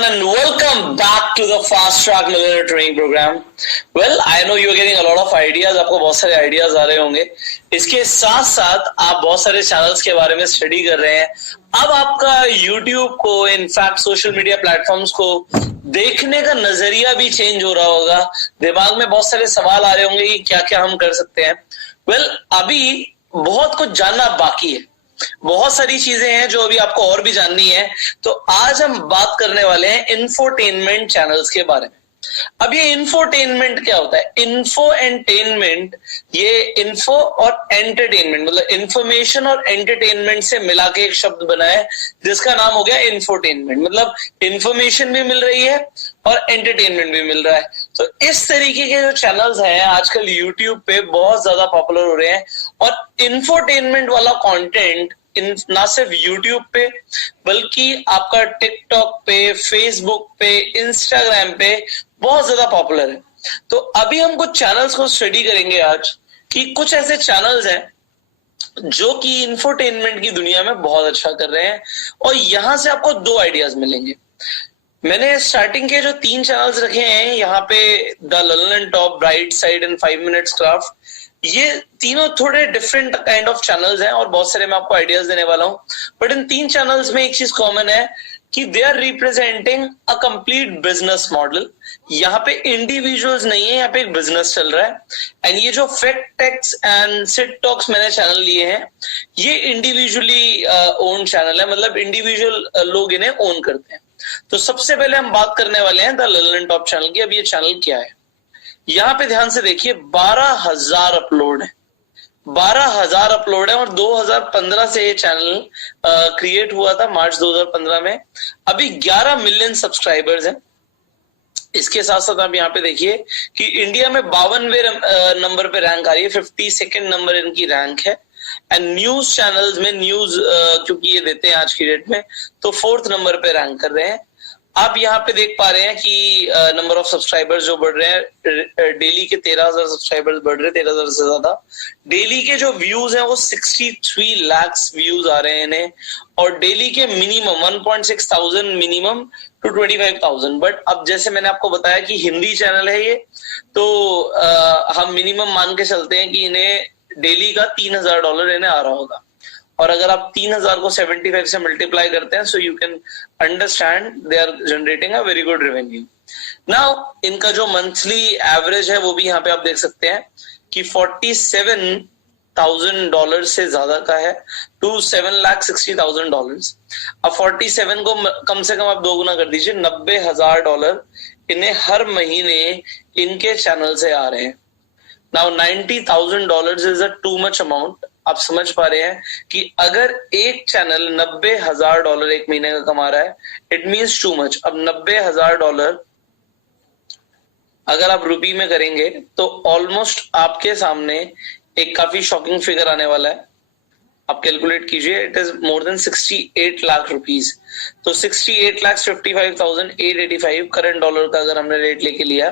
everyone and welcome back to the Fast Track Millionaire Training Program. Well, I know you're getting a lot of ideas. आपको बहुत सारे ideas आ रहे होंगे. इसके साथ साथ आप बहुत सारे channels के बारे में study कर रहे हैं. अब आपका YouTube को, इनफैक्ट सोशल मीडिया प्लेटफॉर्म्स को देखने का नजरिया भी चेंज हो रहा होगा. दिमाग में बहुत सारे सवाल आ रहे होंगे कि क्या क्या हम कर सकते हैं. अभी बहुत कुछ जानना बाकी है. बहुत सारी चीजें हैं जो अभी आपको और भी जाननी है. तो आज हम बात करने वाले हैं इंफोटेनमेंट चैनल्स के बारे में. अब ये इंफोटेनमेंट क्या होता है? इन्फो एंटेनमेंट, ये इन्फो और एंटरटेनमेंट मतलब इंफॉर्मेशन और एंटरटेनमेंट से मिला के एक शब्द बना है जिसका नाम हो गया इंफोटेनमेंट. मतलब इंफॉर्मेशन भी मिल रही है और एंटरटेनमेंट भी मिल रहा है. तो इस तरीके के जो चैनल्स हैं आजकल यूट्यूब पे बहुत ज्यादा पॉपुलर हो रहे हैं. और इंफोटेनमेंट वाला कंटेंट ना सिर्फ यूट्यूब पे बल्कि आपका टिकटॉक पे, फेसबुक पे, इंस्टाग्राम पे बहुत ज्यादा पॉपुलर है. तो अभी हम कुछ चैनल्स को स्टडी करेंगे आज कि कुछ ऐसे चैनल्स हैं जो कि इंफोटेनमेंट की दुनिया में बहुत अच्छा कर रहे हैं. और यहां से आपको दो आइडियाज मिलेंगे. मैंने स्टार्टिंग के जो 3 चैनल्स रखे हैं यहाँ पे, the Lalan top, bright side and 5 minutes craft, ये तीनों थोड़े डिफरेंट काइंड ऑफ चैनल्स हैं और बहुत सारे मैं आपको आइडियाज देने वाला हूं. बट इन 3 चैनल्स में एक चीज कॉमन है कि they are representing a complete business model. यहाँ पे इंडिविजुअल्स नहीं है, यहाँ पे एक बिजनेस चल रहा है. एंड ये जो fact techs and sit talks मैंने चैनल लिए हैं, ये इंडिविजुअली ओन चैनल है. मतलब इंडिविजुअल लोग इन्हें ओन करते हैं. तो सबसे पहले हम बात करने वाले हैं द ललन टॉप चैनल की. अब ये चैनल क्या है, यहां पे ध्यान से देखिए. 12,000 अपलोड है, 12,000 अपलोड है. और 2015 से ये चैनल क्रिएट हुआ था, मार्च 2015 में. अभी 11 मिलियन सब्सक्राइबर्स हैं. इसके साथ साथ आप यहाँ पे देखिए कि इंडिया में 52वें नंबर पे रैंक आ रही है, 52nd नंबर इनकी रैंक है. एंड न्यूज चैनल्स में न्यूज क्योंकि ये देते हैं आज की डेट में, तो 4th नंबर पे रैंक कर रहे हैं. आप यहाँ पे देख पा रहे हैं कि नंबर ऑफ सब्सक्राइबर्स जो बढ़ रहे हैं, डेली के 13,000 सब्सक्राइबर्स बढ़ रहे हैं, 13,000 से ज्यादा. डेली के जो व्यूज हैं वो 63 लाख व्यूज आ रहे हैं इन्हें. और डेली के minimum 1.6 thousand minimum to 25,000. But अब जैसे मैंने आपको बताया कि हिंदी चैनल है ये, तो हम मिनिमम मान के चलते हैं कि इन्हें डेली का $3,000 इन्हें आ रहा होगा. और अगर आप 3,000 को 75 से मल्टीप्लाई करते हैं, so you can understand they are generating a very good revenue. Now इनका जो मंथली एवरेज है वो भी यहाँ पे आप देख सकते हैं कि $47,000 से ज्यादा का है, टू $7,60,000. अब 47 को कम से कम आप 2 गुना कर दीजिए, $90,000 इन्हें हर महीने इनके चैनल से आ रहे हैं. Now $90,000 is a too much amount. आप समझ पा रहे हैं कि अगर एक चैनल $90,000 एक महीने का कमा रहा है, इट मीन्स टू मच. अब $90,000 अगर आप रुपी में करेंगे तो ऑलमोस्ट आपके सामने एक काफी शॉकिंग फिगर आने वाला है. आप कैलकुलेट कीजिए, it is more than 68 lakh rupees. तो 68,55,885 करंट डॉलर का अगर हमने रेट लेके लिया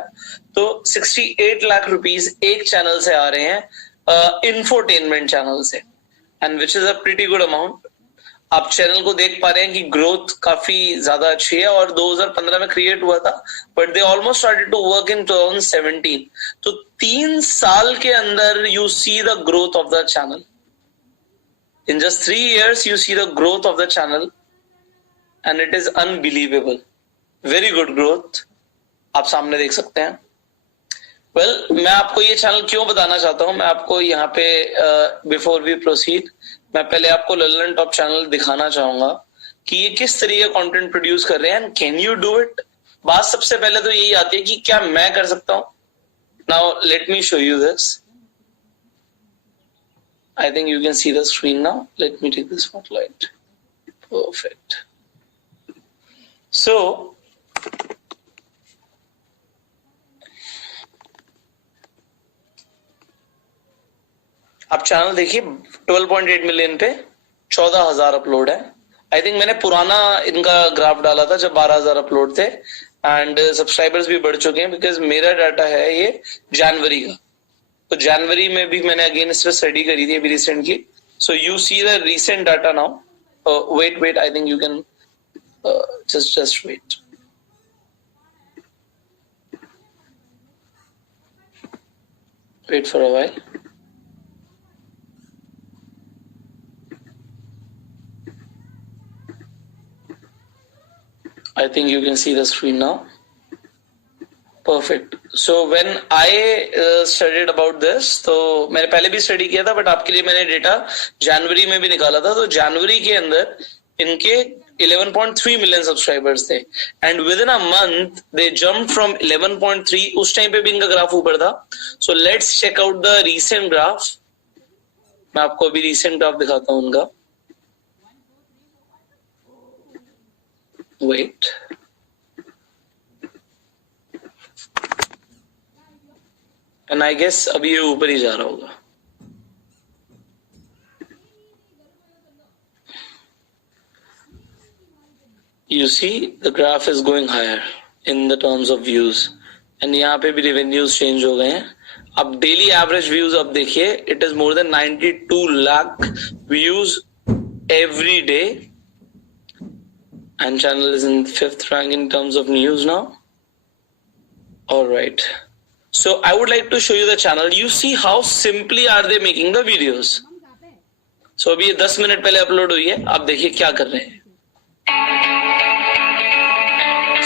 तो 68 लाख रुपीज एक चैनल से आ रहे हैं, इंफोटेनमेंट चैनल से. And which is a pretty good amount. आप चैनल को देख पा रहे हैं कि ग्रोथ काफी ज्यादा अच्छी है. और 2015 में क्रिएट हुआ था, but they almost started to work in 2017. तो 3 साल के अंदर you see the growth of the channel. In just 3 years, you see the growth of the channel, and it is unbelievable. Very good growth. आप सामने देख सकते हैं. मैं आपको ये चैनल क्यों बताना चाहता हूं, मैं आपको यहाँ पे बिफोर वी प्रोसीड, मैं पहले आपको ललन टॉप चैनल दिखाना चाहूंगा कि ये किस तरीके का कंटेंट प्रोड्यूस कर रहे हैं. Can you do it? बात सबसे पहले तो यही आती है कि क्या मैं कर सकता हूं. Now let me show you this. I think you can see the screen now. Let me take the spotlight. Perfect. So, आप चैनल देखिए, 12.8 मिलियन पे 14,000 अपलोड है. आई थिंक मैंने पुराना इनका ग्राफ डाला था जब 12,000 अपलोड थे. एंड सब्सक्राइबर्स भी बढ़ चुके हैं बिकॉज मेरा डाटा है ये जनवरी का. तो जनवरी में भी मैंने अगेन इस पर स्टडी करी थी अभी recently. So you see the recent data now. Wait, I think you can just wait. Wait for a while. I think you can see the screen now. Perfect. So when I studied about this, तो मैंने पहले भी study किया था, but आपके लिए मैंने data जनवरी में भी निकाला था. तो जनवरी के अंदर इनके 11.3 मिलियन सब्सक्राइबर्स थे, and within a month they jump from 11.3. उस टाइम पे भी इनका ग्राफ ऊपर था. So let's check out the recent graph. मैं आपको अभी रीसेंट ग्राफ दिखाता हूं उनका. वेट, एंड आई गेस अभी ये ऊपर ही जा रहा होगा. You see the graph is going higher in the terms of views, and यहाँ पे भी revenues change हो गए हैं. अब daily average views अब देखिए, it is more than 92 lakh views every day, and channel is in 5th rank in terms of news now. All right, so I would like to show you the channel. You see how simply are they making the videos. So अभी ये 10 minute पहले upload हुई है. आप देखिए क्या कर रहे हैं.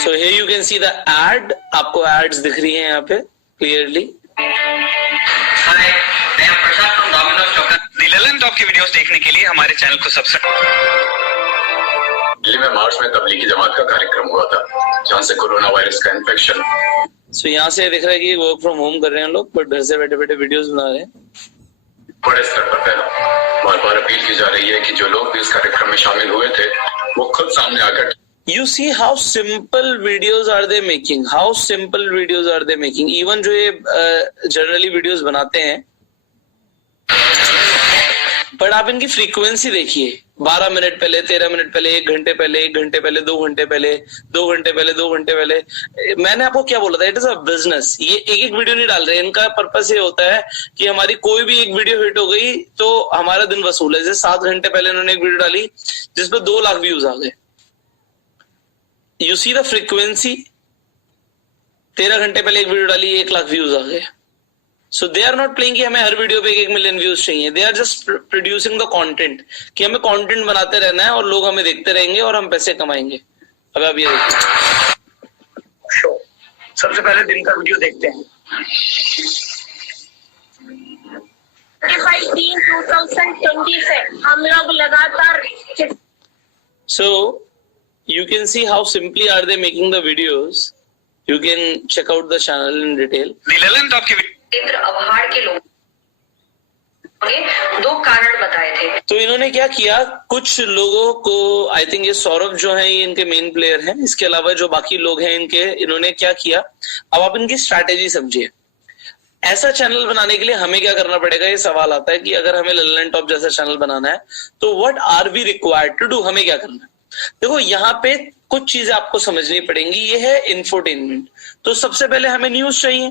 So here you can see the ad. आपको ads दिख रही हैं यहाँ पे clearly. हाय, मैं Prasad from Domino's token. Lallantop की वीडियोस देखने के लिए हमारे चैनल को सब्सक्राइब. दिल्ली में मार्च में तबलीगी जमात का कार्यक्रम हुआ था, जहां से कोरोना वायरस का इन्फेक्शन. So यहाँ से दिख रहा है कि वर्क फ्रॉम होम कर रहे हैं लोग, बट घर से बैठे बैठे वीडियोस बना रहे हैं. बड़े स्तर पर फैला. बार बार अपील की जा रही है कि जो लोग भी इस कार्यक्रम में शामिल हुए थे वो खुद सामने आकर. You see how simple videos are they making? How simple videos are they making? Even जो ये जनरली वीडियोस बनाते हैं, बट आप इनकी फ्रीक्वेंसी देखिए. 12 मिनट पहले, 13 मिनट पहले, 1 घंटे पहले, 1 घंटे पहले, 2 घंटे पहले, 2 घंटे पहले, 2 घंटे पहले. मैंने आपको क्या बोला था, इट इज अ बिजनेस. ये एक एक वीडियो नहीं डाल रहे. इनका पर्पस ये होता है कि हमारी कोई भी एक वीडियो हिट हो गई तो हमारा दिन वसूल है. जैसे 7 घंटे पहले इन्होंने एक वीडियो डाली जिसपे 2 लाख व्यूज आ गए. You see the frequency. 13 घंटे पहले एक वीडियो डाली, 1 लाख व्यूज आ गए. So they are not playing कि हमें हर वीडियो पे 1 मिलियन व्यूज चाहिए. They are just producing the content कि हमें कंटेंट बनाते रहना है और लोग हमें देखते रहेंगे और हम पैसे कमाएंगे. अब आप ये देखिए. सबसे पहले दिन का वीडियो देखते हैं. 2020 से हम लोग लगातार. So you can see how simply are they making the videos. You can check out the channel in detail. Lalan top के केंद्र अभाड़ के लोगों ने 2 कारण बताए थे. तो इन्होंने क्या किया, कुछ लोगों को, आई थिंक ये सौरभ जो है ये इनके मेन प्लेयर हैं, इसके अलावा जो बाकी लोग हैं इनके, इन्होंने क्या किया. अब आप इनकी स्ट्रैटेजी समझिए. ऐसा चैनल बनाने के लिए हमें क्या करना पड़ेगा, ये सवाल आता है कि अगर हमें ललन टॉप जैसा चैनल बनाना है तो what are we required to do. हमें क्या करना है. देखो यहाँ पे कुछ चीजें आपको समझनी पड़ेंगी. ये है इंफोटेनमेंट. तो सबसे पहले हमें न्यूज चाहिए.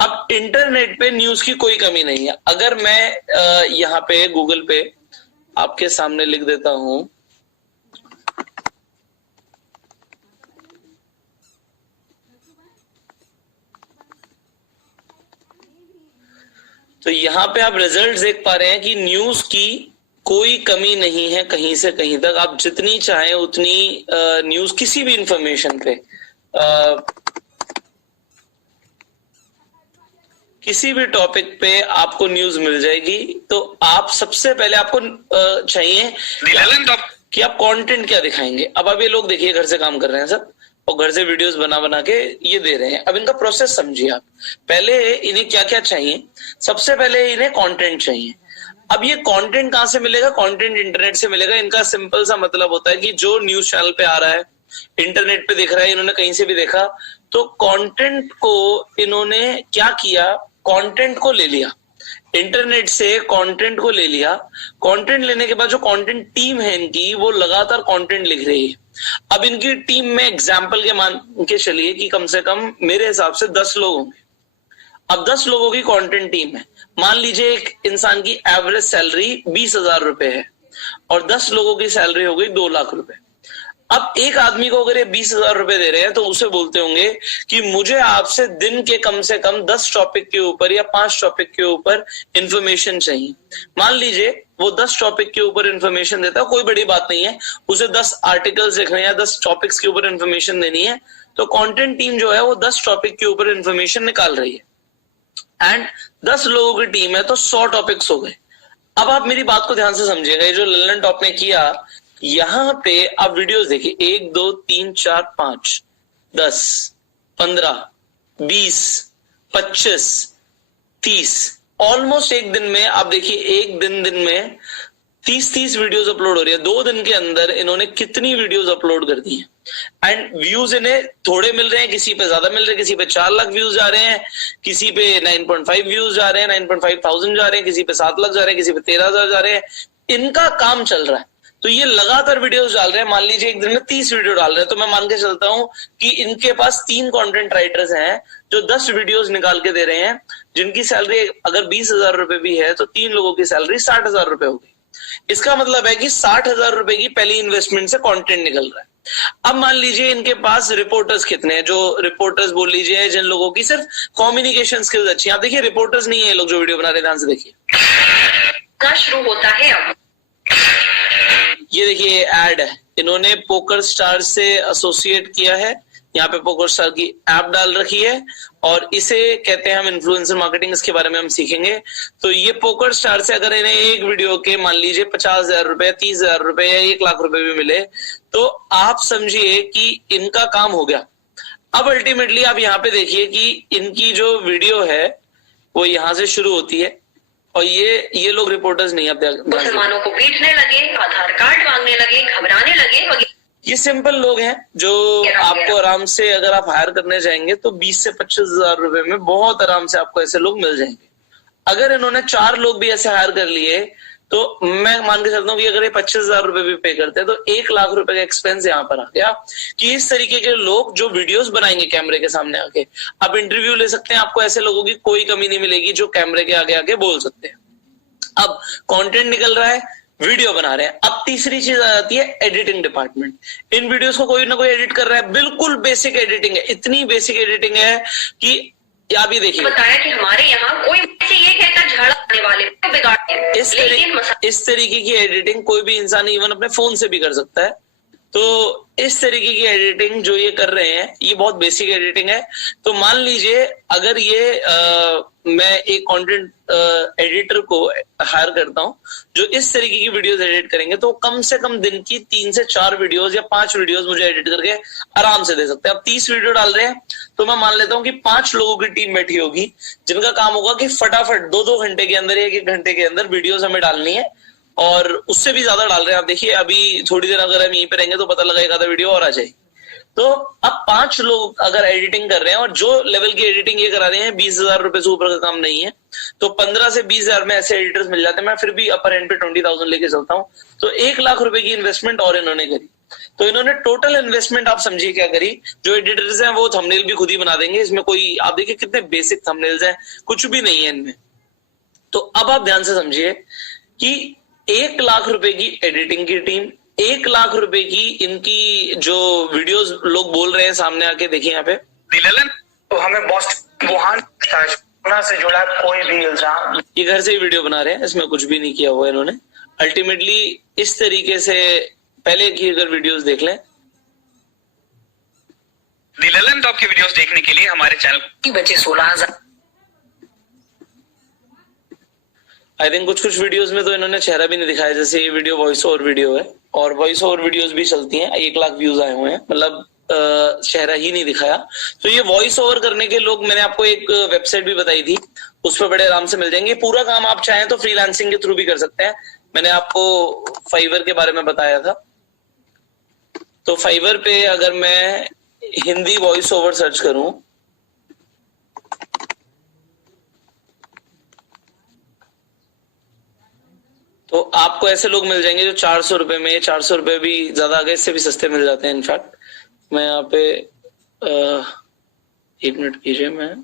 अब इंटरनेट पे न्यूज की कोई कमी नहीं है. अगर मैं यहाँ पे गूगल पे आपके सामने लिख देता हूं, तो यहाँ पे आप रिजल्ट देख पा रहे हैं कि न्यूज की कोई कमी नहीं है कहीं से कहीं तक. आप जितनी चाहें उतनी न्यूज, किसी भी इंफॉर्मेशन पे, किसी भी टॉपिक पे आपको न्यूज मिल जाएगी. तो आप सबसे पहले आपको चाहिए कि आप कंटेंट क्या दिखाएंगे. अब ये लोग देखिए घर से काम कर रहे हैं सब, और घर से वीडियोस बना बना के ये दे रहे हैं. अब इनका प्रोसेस समझिए आप. पहले इन्हें क्या क्या चाहिए. सबसे पहले इन्हें कंटेंट चाहिए. अब ये कंटेंट कहां से मिलेगा. कंटेंट इंटरनेट से मिलेगा. इनका सिंपल सा मतलब होता है कि जो न्यूज चैनल पे आ रहा है, इंटरनेट पे दिख रहा है, इन्होंने कहीं से भी देखा, तो कंटेंट को इन्होंने क्या किया, कंटेंट को ले लिया. इंटरनेट से कंटेंट को ले लिया. कंटेंट लेने के बाद जो कंटेंट टीम है इनकी, वो लगातार कंटेंट लिख रही है. अब इनकी टीम में एग्जाम्पल के मान के चलिए कि कम से कम मेरे हिसाब से 10 लोग होंगे. अब 10 लोगों की कंटेंट टीम है. मान लीजिए एक इंसान की एवरेज सैलरी 20,000 रुपए है और 10 लोगों की सैलरी हो गई 2 लाख रुपए. अब एक आदमी को अगर ये 20,000 रुपए दे रहे हैं तो उसे बोलते होंगे कि मुझे आपसे दिन के कम से कम 10 टॉपिक के ऊपर या 5 टॉपिक के ऊपर इंफॉर्मेशन चाहिए। मान लीजिए वो 10 टॉपिक के ऊपर इंफॉर्मेशन देता है, कोई बड़ी बात नहीं है, उसे 10 आर्टिकल्स लिखने या 10 टॉपिक्स के ऊपर इंफॉर्मेशन देनी है, तो कंटेंट टीम जो है वो 10 टॉपिक के ऊपर इंफॉर्मेशन निकाल रही है एंड 10 लोगों की टीम है तो 100 टॉपिक्स हो गए। अब आप मेरी बात को ध्यान से समझिएगा, ये जो ललन टॉप ने किया, यहां पे आप वीडियोस देखिए, 1 2 3 4 5 10 15 20 25 30, ऑलमोस्ट एक दिन में आप देखिए, एक दिन में 30 वीडियोस अपलोड हो रही है। 2 दिन के अंदर इन्होंने कितनी वीडियोस अपलोड कर दी है एंड व्यूज इन्हें थोड़े मिल रहे हैं, किसी पे ज्यादा मिल रहे हैं, किसी पे 4 लाख व्यूज जा रहे हैं, किसी पे 9.5 व्यूज जा रहे हैं, 9.5 थाउजेंड जा रहे हैं, किसी पे 7 लाख जा रहे हैं, किसी पे 13,000 जा रहे हैं। इनका काम चल रहा है, तो ये लगातार वीडियोस डाल रहे हैं। मान लीजिए एक दिन में 30 वीडियो डाल रहे हैं, तो मैं मान के चलता हूं कि इनके पास 3 कंटेंट राइटर्स हैं जो 10 वीडियोस निकाल के दे रहे हैं, जिनकी सैलरी अगर 20,000 रुपए भी है तो 3 लोगों की सैलरी 60,000 रुपए होगी। इसका मतलब है कि 60,000 रुपए की पहली इन्वेस्टमेंट से कंटेंट निकल रहा है। अब मान लीजिए इनके पास रिपोर्टर्स कितने हैं, जो रिपोर्टर्स बोल लीजिए जिन लोगों की सिर्फ कम्युनिकेशन स्किल्स अच्छी है। आप देखिए रिपोर्टर्स नहीं है ये लोग जो वीडियो बना रहे हैं, ध्यान से देखिए। शुरू होता है अब। ये देखिए ऐड है, इन्होंने पोकर स्टार से एसोसिएट किया है, यहाँ पे पोकर स्टार की ऐप डाल रखी है और इसे कहते हैं हम इन्फ्लुएंसर मार्केटिंग, इसके बारे में हम सीखेंगे। तो ये पोकर स्टार से अगर इन्हें एक वीडियो के मान लीजिए 50,000 रुपए, 30,000 रुपए या 1 लाख रुपए भी मिले, तो आप समझिए कि इनका काम हो गया। अब अल्टीमेटली आप यहाँ पे देखिए कि इनकी जो वीडियो है वो यहाँ से शुरू होती है और ये लोग रिपोर्टर्स नहीं, आप मुसलमानों को पीटने लगे, आधार कार्ड मांगने लगे, घबराने लगे। ये सिंपल लोग हैं जो आपको आराम से, अगर आप हायर करने जाएंगे तो 20 से 25,000 रुपए में बहुत आराम से आपको ऐसे लोग मिल जाएंगे। अगर इन्होंने 4 लोग भी ऐसे हायर कर लिए तो मैं मान के चलता हूँ कि अगर ये 25,000 रुपए भी पे करते हैं तो 1 लाख रुपए का एक्सपेंस यहाँ पर आ गया कि इस तरीके के लोग जो वीडियोस बनाएंगे कैमरे के सामने आके, आप इंटरव्यू ले सकते हैं, आपको ऐसे लोगों की कोई कमी नहीं मिलेगी जो कैमरे के आगे आके बोल सकते हैं। अब कंटेंट निकल रहा है, वीडियो बना रहे हैं। अब तीसरी चीज आ जाती है एडिटिंग डिपार्टमेंट। इन वीडियोस को कोई ना कोई एडिट कर रहा है, बिल्कुल बेसिक एडिटिंग है, इतनी बेसिक एडिटिंग है कि आप ये देखिए, बताया कि हमारे यहाँ कोई ये कहता झाड़ा आने वाले बिगाड़ते, इस तरीके की एडिटिंग कोई भी इंसान इवन अपने फोन से भी कर सकता है। तो इस तरीके की एडिटिंग जो ये कर रहे हैं ये बहुत बेसिक एडिटिंग है। तो मान लीजिए अगर ये मैं एक कंटेंट एडिटर को हायर करता हूं जो इस तरीके की वीडियोस एडिट करेंगे, तो कम से कम दिन की 3 से 4 वीडियोस या 5 वीडियोस मुझे एडिट करके आराम से दे सकते हैं। अब 30 वीडियो डाल रहे हैं तो मैं मान लेता हूं कि 5 लोगों की टीम बैठी होगी जिनका काम होगा कि फटाफट 2-2 घंटे के अंदर, 1-1 घंटे के अंदर वीडियोस हमें डालनी है और उससे भी ज्यादा डाल रहे हैं। आप देखिए अभी थोड़ी देर अगर हम यहीं पे रहेंगे तो पता लगा एक आधा वीडियो और आ जाएगी। तो अब 5 लोग अगर एडिटिंग कर रहे हैं और जो लेवल की एडिटिंग ये करा रहे हैं 20,000 रुपए से ऊपर का काम नहीं है, तो 15 से 20,000 में ऐसे एडिटर्स मिल जाते हैं। मैं फिर भी अपर एंड पे 20,000 लेके चलता हूँ, तो 1 लाख रुपए की इन्वेस्टमेंट और इन्होंने करी। तो इन्होंने टोटल इन्वेस्टमेंट आप समझिए क्या करी। जो एडिटर्स हैं वो थंबनेल भी खुद ही बना देंगे, इसमें कोई, आप देखिए कितने बेसिक थंबनेल्स हैं, कुछ भी नहीं है इनमें। तो अब आप ध्यान से समझिए कि 1 लाख रुपए की एडिटिंग की टीम, 1 लाख रुपए की इनकी जो वीडियोस लोग बोल रहे हैं सामने आके, देखिए यहाँ पे ललन, तो हमें वुहान से जुड़ा कोई भी इल्जाम, ये घर से ही वीडियो बना रहे हैं, इसमें कुछ भी नहीं किया हुआ इन्होंने। अल्टीमेटली इस तरीके से पहले की अगर वीडियोस देख लें, ललन टॉप की वीडियोस देखने के लिए हमारे चैनल की बचे 16,000। आई थिंक कुछ वीडियोस में तो इन्होंने चेहरा भी नहीं दिखाया, जैसे ये वीडियो वॉइस ओवर वीडियो है और वॉइस ओवर वीडियोस भी चलती हैं, 1 लाख व्यूज आए हुए हैं, मतलब चेहरा ही नहीं दिखाया। तो ये वॉइस ओवर करने के लोग, मैंने आपको एक वेबसाइट भी बताई थी, उस पर बड़े आराम से मिल जाएंगे। पूरा काम आप चाहें तो फ्रीलांसिंग के थ्रू भी कर सकते हैं। मैंने आपको फाइवर के बारे में बताया था, तो फाइवर पे अगर मैं हिंदी वॉइस ओवर सर्च करूं तो आपको ऐसे लोग मिल जाएंगे जो 400 रुपए में, 400 रुपए भी ज्यादा आ गए, इससे भी सस्ते मिल जाते हैं। इनफैक्ट मैं यहाँ पे 1 मिनट कीजिए, मैं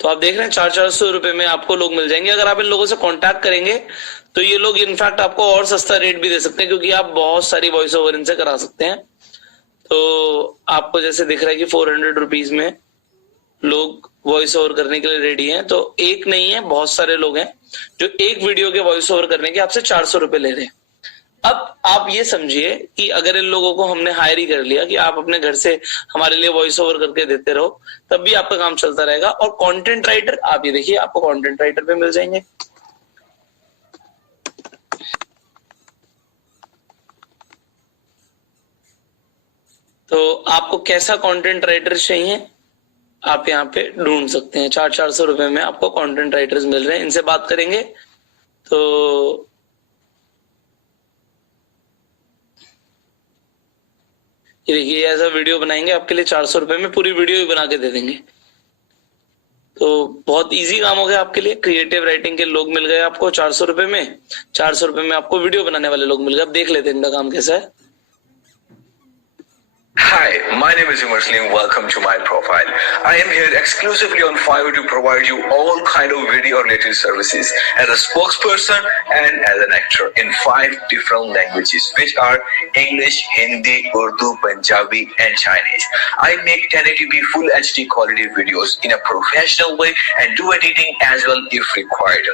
तो आप देख रहे हैं 400 रुपए में आपको लोग मिल जाएंगे। अगर आप इन लोगों से कांटेक्ट करेंगे तो ये लोग इनफैक्ट आपको और सस्ता रेट भी दे सकते हैं, क्योंकि आप बहुत सारी वॉइस ओवर इनसे करा सकते हैं। तो आपको जैसे दिख रहा है कि 400 रुपीज में लोग वॉइस ओवर करने के लिए रेडी हैं। तो एक नहीं है, बहुत सारे लोग हैं जो एक वीडियो के वॉइस ओवर करने के आपसे 400 रुपए ले रहे हैं। अब आप ये समझिए कि अगर इन लोगों को हमने हायर ही कर लिया कि आप अपने घर से हमारे लिए वॉइस ओवर करके देते रहो, तब भी आपका काम चलता रहेगा। और कंटेंट राइटर, आप ये देखिए आपको कंटेंट राइटर पे मिल जाएंगे। तो आपको कैसा कंटेंट राइटर चाहिए आप यहाँ पे ढूंढ सकते हैं। 400 रुपए में आपको कंटेंट राइटर्स मिल रहे हैं। इनसे बात करेंगे तो ये देखिए ऐसा वीडियो बनाएंगे आपके लिए 400 रुपए में, पूरी वीडियो ही बना के दे देंगे। तो बहुत इजी काम हो गया आपके लिए। क्रिएटिव राइटिंग के लोग मिल गए आपको 400 रुपए में। 400 रुपए में आपको वीडियो बनाने वाले लोग मिल गए। अब देख लेते हैं इनका काम कैसा है। Hi, my name is Umar Salim. Welcome to my profile. I am here exclusively on Fiverr to provide you all kind of video-related services as a spokesperson and as an actor in 5 different languages, which are English, Hindi, Urdu, Punjabi, and Chinese. I make 1080p Full HD quality videos in a professional way and do editing as well if required.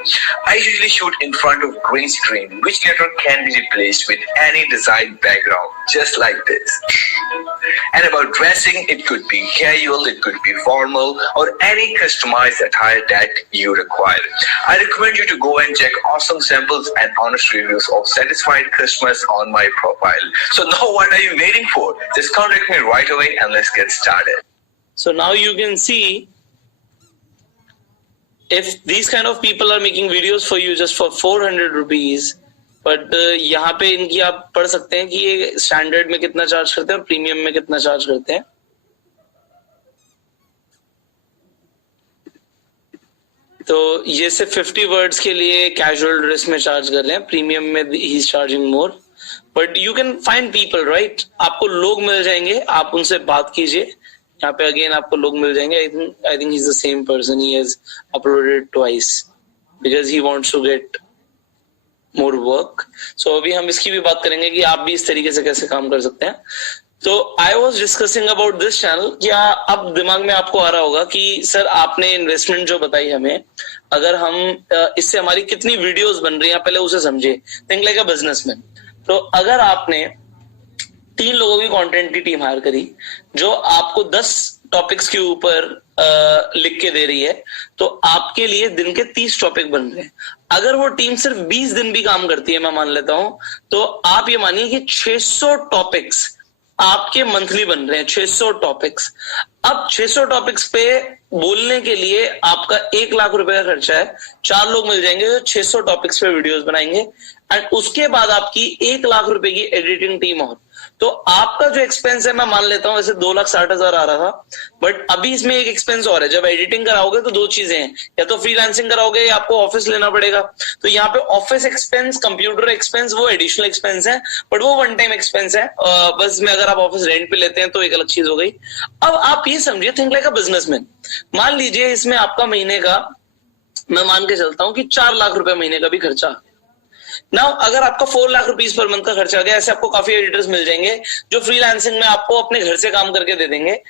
I usually shoot in front of green screen, which later can be replaced with any desired background, just like this. And about dressing, it could be casual, it could be formal, or any customized attire that you require. I recommend you to go and check awesome samples and honest reviews of satisfied customers on my profile. So now what are you waiting for? Just contact me right away and let's get started. So now you can see if these kind of people are making videos for you just for 400 rupees. But यहाँ पे इनकी आप पढ़ सकते हैं कि ये standard में कितना चार्ज करते हैं और प्रीमियम में कितना चार्ज करते हैं। तो ये सिर्फ 50 वर्ड्स के लिए कैजुअल ड्रेस में चार्ज कर रहे हैं, प्रीमियम में he is charging more. But you can find people, right? आपको लोग मिल जाएंगे, आप उनसे बात कीजिए। यहाँ पे अगेन आपको लोग मिल जाएंगे। I think he is the same person, he has uploaded twice because he wants to get more work. So अभी हम इसकी भी बात करेंगे कि आप भी इस तरीके से कैसे काम कर सकते हैं। तो I was discussing about this channel. क्या अब दिमाग में आपको आ रहा होगा कि सर आपने इन्वेस्टमेंट जो बताई हमें, अगर हम इससे हमारी कितनी वीडियोस बन रही हैं, पहले उसे समझे। Think like a businessman. तो अगर आपने 3 लोगों की कंटेंट की टीम हायर करी जो आपको 10 टॉपिक्स के ऊपर लिख के दे रही है, तो आपके लिए दिन के 30 टॉपिक बन रहे हैं। अगर वो टीम सिर्फ 20 दिन भी काम करती है, मैं मान लेता हूं, तो आप ये मानिए कि 600 टॉपिक्स आपके मंथली बन रहे हैं। 600 टॉपिक्स। अब 600 टॉपिक्स पे बोलने के लिए आपका 1 लाख रुपए का खर्चा है। 4 लोग मिल जाएंगे जो 600 टॉपिक्स पे वीडियोस बनाएंगे एंड उसके बाद आपकी 1 लाख रुपए की एडिटिंग टीम और। तो आपका जो एक्सपेंस है, मैं मान लेता हूं वैसे 2,60,000 आ रहा था, बट अभी इसमें एक एक्सपेंस और है। जब एडिटिंग कराओगे तो 2 चीजें हैं, या तो फ्रीलांसिंग कराओगे या आपको ऑफिस लेना पड़ेगा। तो यहाँ पे ऑफिस एक्सपेंस, कंप्यूटर एक्सपेंस वो एडिशनल एक्सपेंस है, बट वो वन टाइम एक्सपेंस है। बस में अगर आप ऑफिस रेंट पे लेते हैं तो एक अलग चीज हो गई। अब आप ये समझिए, थिंक लाइक अ बिजनेसमैन। मान लीजिए इसमें आपका महीने का, मैं मान के चलता हूं कि 4 लाख रुपए महीने का भी खर्चा। नाउ अगर आपका 4 लाख रुपीस पर मंथ का खर्चा आ गया, ऐसे आपको काफी एडिटर्स मिल जाएंगे जो फ्रीलांसिंग में आपको अपने घर से काम करके दे देंगे।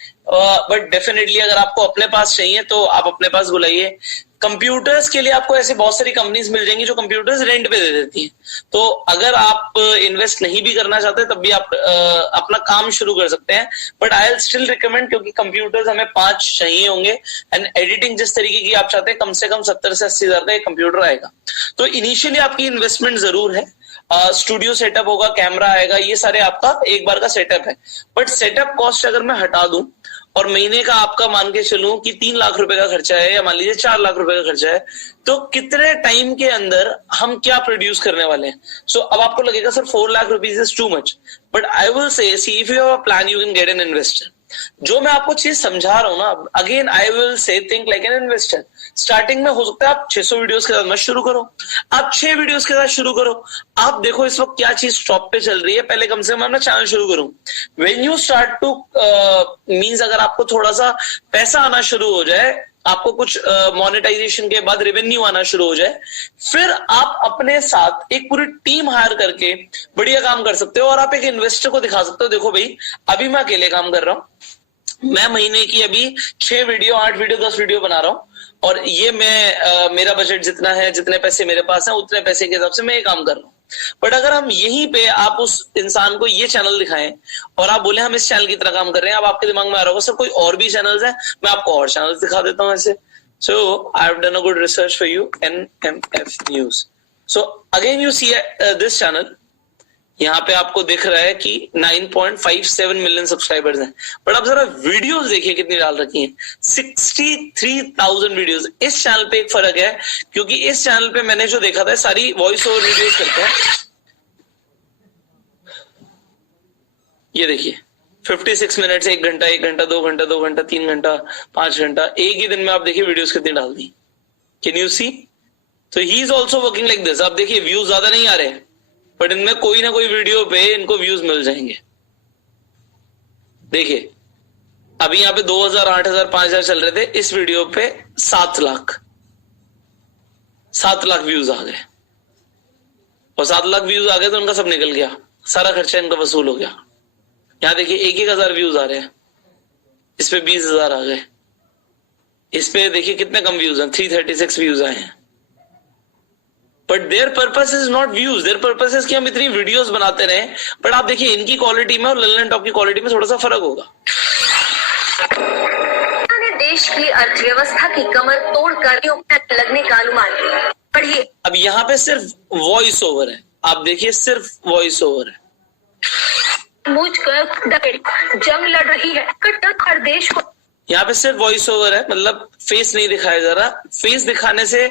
बट डेफिनेटली अगर आपको अपने पास चाहिए तो आप अपने पास बुलाइए। कंप्यूटर्स के लिए आपको ऐसे बहुत सारी कंपनीज मिल जाएंगी जो कंप्यूटर्स रेंट पे दे देती हैं। तो अगर आप इन्वेस्ट नहीं भी करना चाहते तब भी आप अपना काम शुरू कर सकते हैं। But I will still recommend, क्योंकि कंप्यूटर्स हमें 5 चाहिए होंगे एंड एडिटिंग जिस तरीके की आप चाहते हैं, कम से कम 70 से 80 हजार का एक कंप्यूटर आएगा। तो इनिशियली आपकी इन्वेस्टमेंट जरूर है। स्टूडियो सेटअप होगा, कैमरा आएगा, ये सारे आपका एक बार का सेटअप है। बट सेटअप कॉस्ट अगर मैं हटा दूं और महीने का आपका मान के चलूं कि 3 लाख रुपए का खर्चा है, या मान लीजिए 4 लाख रुपए का खर्चा है, तो कितने टाइम के अंदर हम क्या प्रोड्यूस करने वाले हैं? सो अब आपको लगेगा sir 4 lakh rupees is too much, but I will say see if you have a plan you can get an investor. जो मैं आपको चीज समझा रहा हूं ना, again I will say think like an investor. Starting में हो सकता है आप 600 वीडियोस के साथ मत शुरू करो, आप 6 वीडियोस के साथ शुरू करो। आप देखो इस वक्त क्या चीज टॉप पे चल रही है, पहले कम से कम अपना चैनल शुरू करूं। When you start to means अगर आपको थोड़ा सा पैसा आना शुरू हो जाए, आपको कुछ मोनेटाइजेशन के बाद रेवेन्यू आना शुरू हो जाए, फिर आप अपने साथ एक पूरी टीम हायर करके बढ़िया काम कर सकते हो और आप एक इन्वेस्टर को दिखा सकते हो, देखो भाई अभी मैं अकेले काम कर रहा हूं, मैं महीने की अभी 6 वीडियो 8 वीडियो 10 वीडियो बना रहा हूं और ये मैं मेरा बजट जितना है, जितने पैसे मेरे पास है उतने पैसे के हिसाब से मैं ये काम कर रहा हूँ। बट अगर हम यहीं पे आप उस इंसान को ये चैनल दिखाएं और आप बोले हम इस चैनल की तरह काम कर रहे हैं, अब आपके दिमाग में आ रहा होगा सर कोई और भी चैनल्स हैं, मैं आपको और चैनल्स दिखा देता हूं ऐसे। So I have done a good research for you, NMF news. So again you see this channel, यहाँ पे आपको दिख रहा है कि 9.57 मिलियन सब्सक्राइबर्स हैं, बट आप जरा वीडियोस देखिए कितनी डाल रखी हैं, 63,000 वीडियोस। इस चैनल पे एक फर्क है क्योंकि इस चैनल पे मैंने जो देखा था सारी वॉइस ओवर वीडियोस करते हैं। ये देखिए 56 मिनट्स, 1 घंटा 1 घंटा 2 घंटा 2 घंटा 3 घंटा 5 घंटा, एक ही दिन में आप देखिए वीडियोस कितनी डाल दी। Can you see? तो he is also working like this. आप देखिए व्यूज ज्यादा नहीं आ रहे बट इनमें कोई ना कोई वीडियो पे इनको व्यूज मिल जाएंगे। देखिए अभी यहाँ पे 2000 8000 5000 चल रहे थे, इस वीडियो पे 7 लाख व्यूज आ गए और 7 लाख व्यूज आ गए तो उनका सब निकल गया, सारा खर्चा इनका वसूल हो गया। यहाँ देखिए 1,000 व्यूज आ रहे हैं, इस पे 20,000 आ गए, इस पे देखिए कितने कम व्यूज हैं, 336 व्यूज आए हैं। But there purpose is not views, there purpose is कि हम इतनी वीडियोस बनाते रहे। बट आप देखिए इनकी क्वालिटी में और लल्लन टॉप की क्वालिटी में थोड़ा सा फर्क होगा। देश की अर्थव्यवस्था की कमर तोड़कर लगने का अनुमान पढ़िए। अब यहाँ पे सिर्फ वॉइस ओवर है, आप देखिए सिर्फ वॉइस ओवर है। जंग लड़ रही है कट्टर देश को, यहाँ पे सिर्फ वॉइस ओवर है, मतलब फेस नहीं दिखाया जा रहा। फेस दिखाने से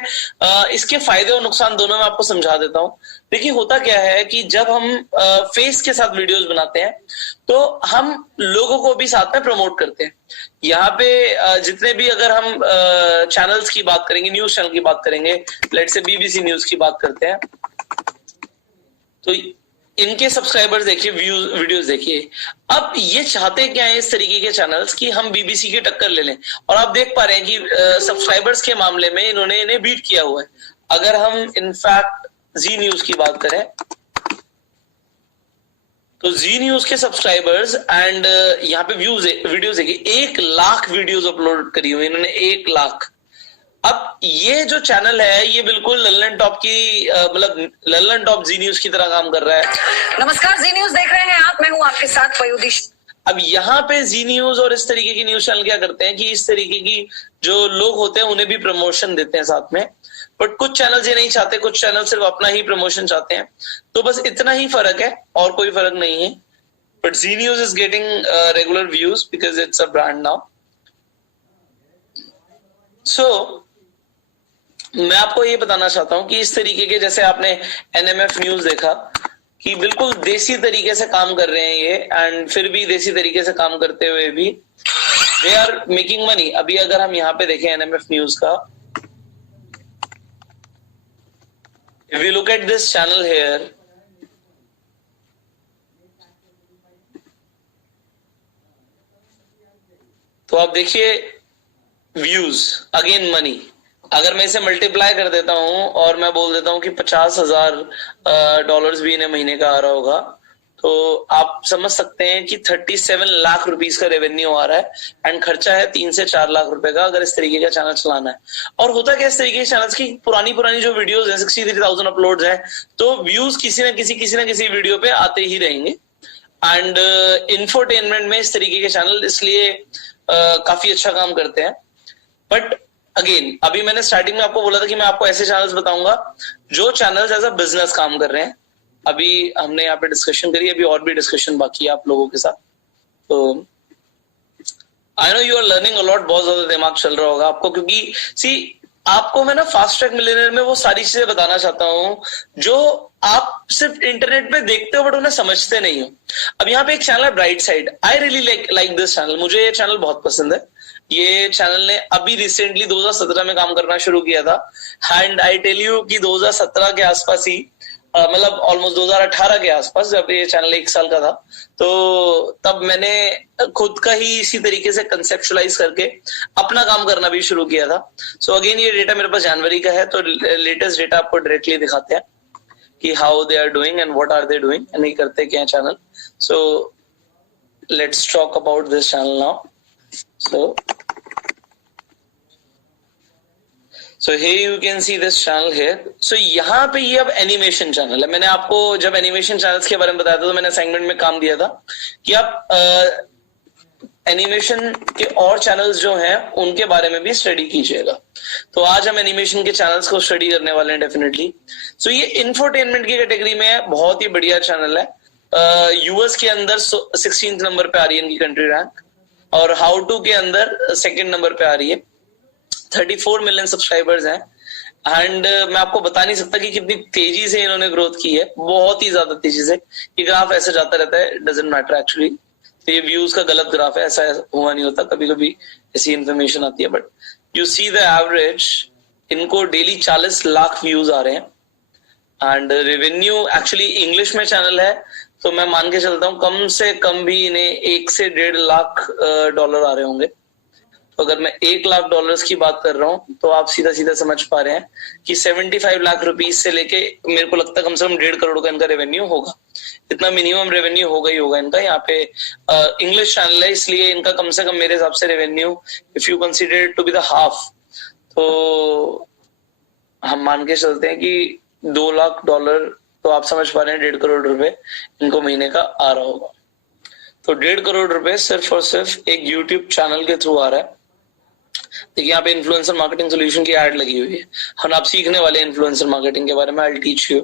इसके फायदे और नुकसान दोनों मैं आपको समझा देता हूँ। देखिए होता क्या है कि जब हम फेस के साथ वीडियोस बनाते हैं तो हम लोगों को भी साथ में प्रमोट करते हैं। यहाँ पे जितने भी अगर हम चैनल्स की बात करेंगे, न्यूज चैनल की बात करेंगे, लेट से BBC न्यूज की बात करते हैं, तो इनके सब्सक्राइबर्स देखिए, वीडियोस देखिए। अब ये चाहते क्या है इस तरीके के चैनल्स कि हम BBC की टक्कर ले लें, और आप देख पा रहे हैं कि सब्सक्राइबर्स के मामले में इन्होंने इन्हें बीट किया हुआ है। अगर हम इनफैक्ट जी न्यूज की बात करें तो जी न्यूज के सब्सक्राइबर्स एंड यहाँ पे वीडियोस देखिए, 1 लाख वीडियोस अपलोड करी हुई इन्होंने, 1 लाख। अब ये जो चैनल है ये बिल्कुल लल्लन टॉप की मतलब लल्लन टॉप जी न्यूज की तरह काम कर रहा है। नमस्कार, जी न्यूज देख रहे हैं आप, मैं हूं आपके साथ मयूदी। अब यहाँ पे जी न्यूज और इस तरीके की न्यूज चैनल क्या करते हैं कि इस तरीके की जो लोग होते हैं उन्हें भी प्रमोशन देते हैं साथ में। बट कुछ चैनल ये नहीं चाहते, कुछ चैनल सिर्फ अपना ही प्रमोशन चाहते हैं। तो बस इतना ही फर्क है और कोई फर्क नहीं है। But Zee News is getting regular views because it's a brand now. So मैं आपको ये बताना चाहता हूं कि इस तरीके के, जैसे आपने NMF न्यूज देखा कि बिल्कुल देसी तरीके से काम कर रहे हैं ये, एंड फिर भी देसी तरीके से काम करते हुए भी दे आर मेकिंग मनी। अभी अगर हम यहाँ पे देखें NMF न्यूज का, if you look at this channel here, तो आप देखिए व्यूज अगेन मनी। अगर मैं इसे मल्टीप्लाई कर देता हूं और मैं बोल देता हूं कि $50,000 भी इन्हें महीने का आ रहा होगा, तो आप समझ सकते हैं कि 37 लाख रुपीस का रेवेन्यू आ रहा है एंड खर्चा है 3 से 4 लाख रुपए का अगर इस तरीके का चैनल चलाना है। और होता क्या इस तरीके के चैनल्स की पुरानी जो वीडियोस हैं, 63,000 अपलोड्स हैं, तो व्यूज किसी ना किसी वीडियो पे आते ही रहेंगे। एंड इंफोटेनमेंट में इस तरीके के चैनल इसलिए काफी अच्छा काम करते हैं। बट अगेन अभी मैंने स्टार्टिंग में आपको बोला था कि मैं आपको ऐसे चैनल्स बताऊंगा जो चैनल्स एज अ बिजनेस काम कर रहे हैं। अभी हमने यहाँ पे डिस्कशन करी, अभी और भी डिस्कशन बाकी है आप लोगों के साथ। तो I know you are learning a lot, बहुत ज्यादा दिमाग चल रहा होगा आपको, क्योंकि सी आपको मैं ना फास्ट ट्रैक मिलियनेयर में वो सारी चीजें बताना चाहता हूं जो आप सिर्फ इंटरनेट पे देखते हो बट उन्हें समझते नहीं हो। अब यहाँ पे एक चैनल है bright side, I really like this channel, मुझे ये चैनल बहुत पसंद है। ये चैनल ने अभी रिसेंटली 2017 में काम करना शुरू किया था, एंड आई टेल यू कि 2017 के आसपास ही मतलब ऑलमोस्ट 2018 के आसपास, जब ये चैनल 1 साल का था, तो तब मैंने खुद का ही इसी तरीके से कंसेप्चुलाइज करके अपना काम करना भी शुरू किया था. सो अगेन ये डेटा मेरे पास जनवरी का है, तो लेटेस्ट डेटा आपको डायरेक्टली दिखाते हैं कि how they are doing and what are they doing and ये करते क्या है channel. So let's talk about this channel now. So here you can see this channel here. So यहाँ पे ये अब एनिमेशन चैनल है. मैंने आपको जब एनिमेशन चैनल्स के बारे में बताया था तो मैंने असाइनमेंट में काम दिया था कि आप एनिमेशन के और चैनल्स जो हैं उनके बारे में भी स्टडी कीजिएगा. तो आज हम एनिमेशन के चैनल्स को स्टडी करने वाले हैं डेफिनेटली. सो ये इंफोटेनमेंट की कैटेगरी में है, बहुत ही बढ़िया चैनल है. यूएस के अंदर 16th नंबर पे आ रही है इनकी कंट्री रैंक, और हाउ टू के अंदर 2nd नंबर पे आ रही है. 34 मिलियन सब्सक्राइबर्स हैं. एंड मैं आपको बता नहीं सकता कि कितनी तेजी से इन्होंने ग्रोथ की है, बहुत ही ज्यादा तेजी से. ये ग्राफ ऐसे जाता रहता है, डजंट मैटर एक्चुअली. तो ये व्यूज का गलत ग्राफ है, ऐसा हुआ नहीं होता, कभी कभी ऐसी इंफॉर्मेशन आती है. But you see the average, इनको डेली 40 लाख व्यूज आ रहे हैं. एंड रेवेन्यू एक्चुअली इंग्लिश में चैनल है, तो मैं मान के चलता हूँ कम से कम भी इन्हें 1 से 1.5 लाख डॉलर आ रहे होंगे. तो अगर मैं 1 लाख डॉलर्स की बात कर रहा हूँ तो आप सीधा सीधा समझ पा रहे हैं कि 75 लाख रुपीज से लेके मेरे को लगता है कम से कम 1.5 करोड़ का इनका रेवेन्यू होगा. इतना मिनिमम रेवेन्यू होगा ही होगा इनका. यहाँ पे इंग्लिश चैनल है, इसलिए इनका कम से कम मेरे हिसाब से revenue, if you consider to be the half, तो हम मान के चलते हैं कि 2 लाख डॉलर, तो आप समझ पा रहे हैं 1.5 करोड़ रुपए इनको महीने का आ रहा होगा. तो 1.5 करोड़ रुपए सिर्फ और सिर्फ एक यूट्यूब चैनल के थ्रू आ रहा है. देखिए यहाँ पे इन्फ्लुएंसर मार्केटिंग सॉल्यूशन की एड लगी हुई है. हम आप सीखने वाले इन्फ्लुएंसर मार्केटिंग के बारे में. I will teach you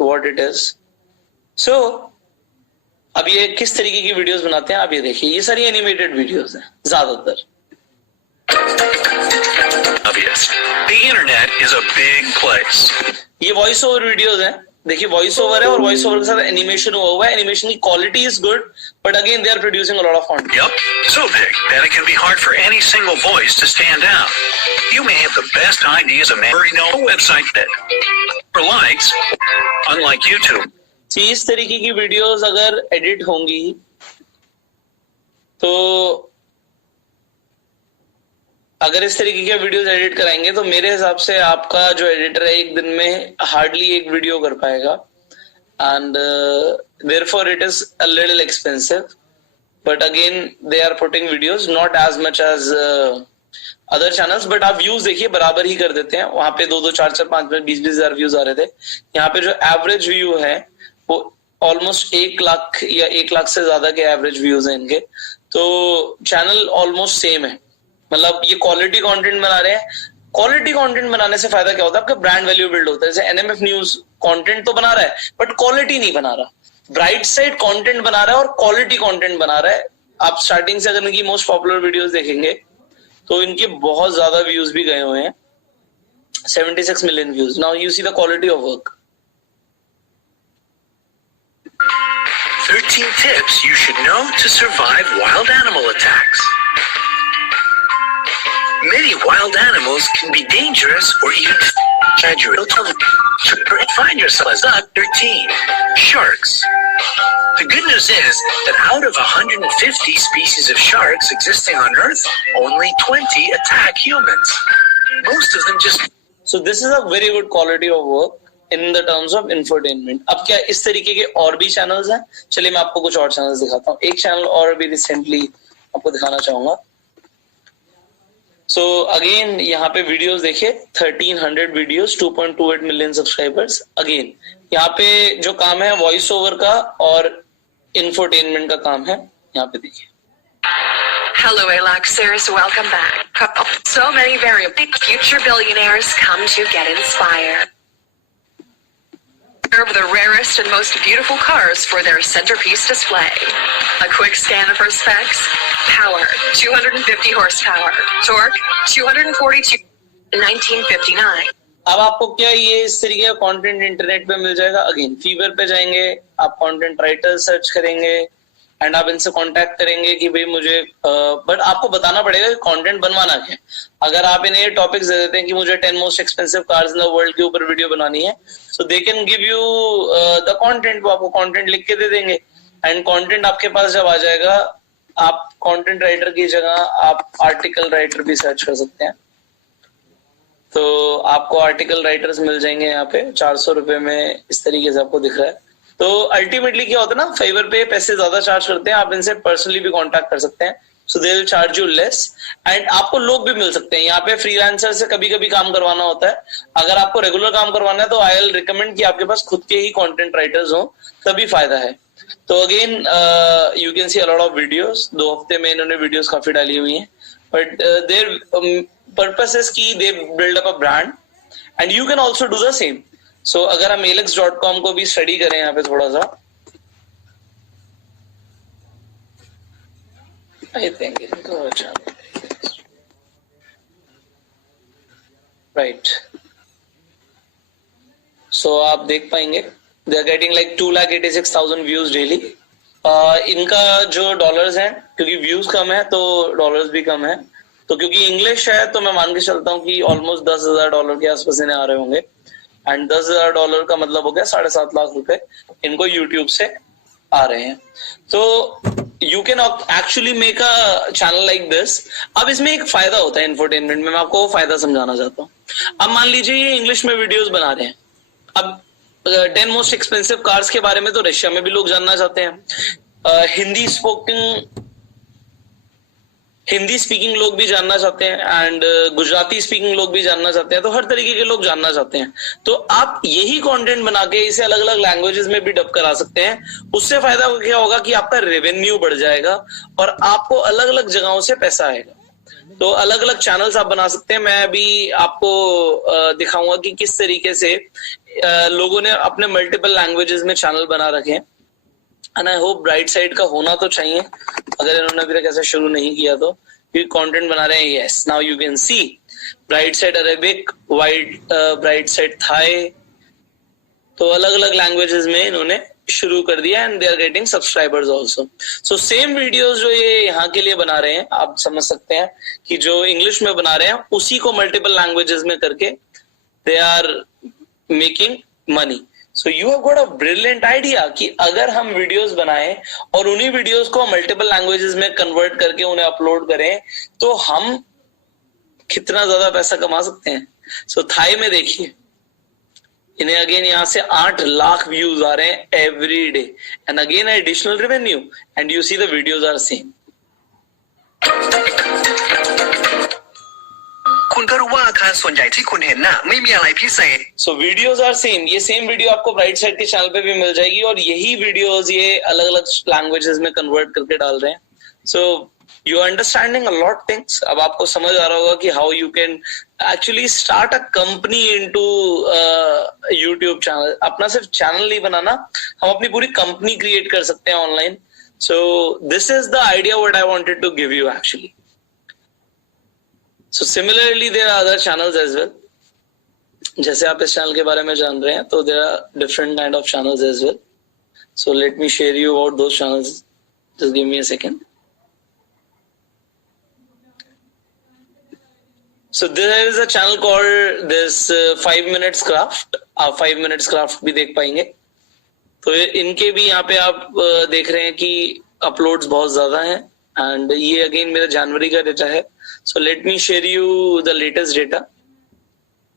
what it is. So अब ये किस तरीके की वीडियोस बनाते हैं आप ये देखिए. ये सारी एनिमेटेड वीडियोस हैं ज्यादातर. The internet is a big place. ये वॉइस ओवर वीडियोस हैं. देखिए वॉइस ओवर है और वॉइस ओवर के साथ एनिमेशन हुआ हुआ है. एनिमेशन की quality is good, but again they are producing a lot of content. Yup, so big that it can be hard for any single voice to stand out. You may have the best ideas a man no website that for likes, unlike YouTube. इस तरीके की videos अगर edit होंगी तो अगर इस तरीके के वीडियोस एडिट कराएंगे तो मेरे हिसाब से आपका जो एडिटर है एक दिन में हार्डली एक वीडियो कर पाएगा. And therefore it is a little expensive, but again they are putting videos not as much as other channels. बट आप व्यूज देखिए बराबर ही कर देते हैं. वहां पे 2-2, 4-4, 5-5, 20-20 हजार व्यूज आ रहे थे. यहाँ पे जो एवरेज व्यू है वो ऑलमोस्ट 1 लाख या 1 लाख से ज्यादा के एवरेज व्यूज हैं इनके. तो चैनल ऑलमोस्ट सेम है. मतलब ये क्वालिटी कंटेंट बना रहे हैं. क्वालिटी कंटेंट बनाने से फायदा क्या होता है, आपका ब्रांड वैल्यू बिल्ड होता है. जैसे एनएमएफ न्यूज कंटेंट तो बना रहा है बट क्वालिटी नहीं बना रहा. ब्राइट साइड कंटेंट बना रहा है और क्वालिटी कंटेंट बना रहा है. आप स्टार्टिंग से अगर इनकी मोस्ट पॉपुलर वीडियोस देखेंगे तो इनके बहुत ज्यादा व्यूज भी गए हुए हैं, 76 million views. Now you see the quality of work. 13 tips you should know to survive wild animal attacks. Many wild animals can be dangerous or even exaggerated. Find yourself as 13. Sharks. The good news is that out of 150 species of sharks existing on Earth, only 20 attack humans. Most of them just... So this is a very good quality of work in the terms of infotainment. अब क्या इस तरीके के और भी channels हैं? चलिए मैं आपको कुछ और चैनल्स दिखाता हूँ. एक चैनल और भी रिसेंटली आपको दिखाना चाहूंगा. सो अगेन यहाँ पे वीडियोस देखिए, 1300 वीडियोस, 2.28 मिलियन सब्सक्राइबर्स. अगेन यहाँ पे जो काम है वॉइस ओवर का और इंफोटेनमेंट का काम है. यहाँ पे देखिए. Hello, Alaxers. Welcome back. So many very big future billionaires come to get inspired. Serve the rarest and most beautiful cars for their centerpiece display. A quick scan of her specs. Power, 250 horsepower. Torque, 242. 1959. अब आपको क्या ये इस तरीके का content internet पे मिल जाएगा. Again fever पे जाएंगे, आप कंटेंट राइटर सर्च करेंगे एंड आप इनसे कांटेक्ट करेंगे कि भाई मुझे बट आपको बताना पड़ेगा कि कंटेंट बनवाना क्या है. अगर आप इन्हें टॉपिक्स दे देते हैं कि मुझे 10 most expensive cars in the world के ऊपर वीडियो बनानी है, so they can give you the content, वो आपको कंटेंट लिख के दे देंगे एंड कंटेंट आपके पास जब आ जाएगा, आप कंटेंट राइटर की जगह आप आर्टिकल राइटर भी सर्च कर सकते हैं। तो आपको आर्टिकल राइटर्स मिल जाएंगे यहाँ पे 400 रुपए में, इस तरीके से आपको दिख रहा है। तो अल्टीमेटली क्या होता है ना, फाइवर पे पैसे ज्यादा चार्ज करते हैं, आप इनसे पर्सनली भी कांटेक्ट कर सकते हैं, so they will charge you less and आपको लोग भी मिल सकते हैं। यहाँ पे फ्रीलांसर से कभी कभी काम करवाना होता है, अगर आपको रेगुलर काम करवाना है तो आई विल रिकमेंड कि आपके पास खुद के ही कंटेंट राइटर्स हो, तभी फायदा है। तो again you can C a lot of videos, 2 हफ्ते में इन्होंने वीडियोस काफी डाली हुई हैं, बट देयर पर्पस इज कि they build up a brand and you can also do the same. So अगर हम alex.com को भी स्टडी करें यहाँ पे थोड़ा सा, आई थिंक राइट, सो आप देख पाएंगे they are getting like 2,86,000 views daily. इनका जो डॉलर्स हैं, क्योंकि व्यूज कम है तो डॉलर्स भी कम है, तो क्योंकि इंग्लिश है तो मैं मान के चलता हूँ कि ऑलमोस्ट $10,000 के आसपास इन्हें आ रहे होंगे एंड $10,000 का मतलब हो गया 7.5 लाख रुपए इनको यूट्यूब से आ रहे हैं। तो you can actually make a channel like this. अब इसमें एक फायदा होता है इंफोटेनमेंट में, मैं आपको वो फायदा समझाना चाहता हूँ। अब मान लीजिए ये इंग्लिश में वीडियोस बना रहे हैं, अब 10 मोस्ट एक्सपेंसिव कार्स के बारे में तो रशिया में भी लोग जानना चाहते हैं, हिंदी स्पीकिंग लोग भी जानना चाहते हैं एंड गुजराती स्पीकिंग लोग भी जानना चाहते हैं, तो हर तरीके के लोग जानना चाहते हैं। तो आप यही कंटेंट बना के इसे अलग अलग लैंग्वेजेस में भी डब करा सकते हैं। उससे फायदा क्या होगा कि आपका रेवेन्यू बढ़ जाएगा और आपको अलग अलग जगहों से पैसा आएगा। तो अलग अलग चैनल्स आप बना सकते हैं। मैं अभी आपको दिखाऊंगा कि किस तरीके से लोगों ने अपने मल्टीपल लैंग्वेजेस में चैनल बना रखे हैं and I hope bright side का होना तो चाहिए, अगर इन्होंने अभी तक ऐसा शुरू नहीं किया तो, क्योंकि कंटेंट बना रहे हैं। Yes, now you can see Bright Side Arabic, Bright Side Thai, तो अलग अलग लैंग्वेजेस में इन्होंने शुरू कर दिया and they are getting subscribers also. So same videos जो ये यहाँ के लिए बना रहे हैं, आप समझ सकते हैं कि जो इंग्लिश में बना रहे हैं उसी को मल्टीपल लैंग्वेजेस में करके they are making money. So you have got a brilliant idea कि अगर हम वीडियोस बनाएं और उन्हीं वीडियोस को मल्टीपल लैंग्वेजेस में कन्वर्ट करके उन्हें अपलोड करें तो हम कितना ज्यादा पैसा कमा सकते हैं। सो थाई में देखिए, इन्हें अगेन यहाँ से 8 लाख व्यूज आ रहे हैं every day and again additional revenue and you see the videos are same. คุณก็รู้ว่าอาคารส่วนใหญ่ที่คุณเห็นน่ะไม่มีอะไรพิเศษ so videos are same, ये सेम वीडियो आपको ब्राइट साइड के चैनल पे भी मिल जाएगी और यही वीडियोस ये अलग अलग लैंग्वेजेस में कन्वर्ट करके डाल रहे हैं। So you are understanding a lot things. अब आपको समझ आ रहा होगा कि how you can actually start a company into YouTube channel. अपना सिर्फ चैनल नहीं बनाना, हम अपनी पूरी कंपनी क्रिएट कर सकते हैं online. So this is the idea what I wanted to give you actually. So similarly there are other channels as well. जैसे आप इस चैनल के बारे में जान रहे हैं तो there are different kind of channels as well. So let me share you about those channels. Just give me a second. So there is a channel called this 5 minutes craft. आप 5 minutes craft भी देख पाएंगे। तो इनके भी यहाँ पे आप देख रहे हैं कि अपलोड्स बहुत ज्यादा हैं एंड ये अगेन मेरा जनवरी का डेटा है। So let me share you the latest data.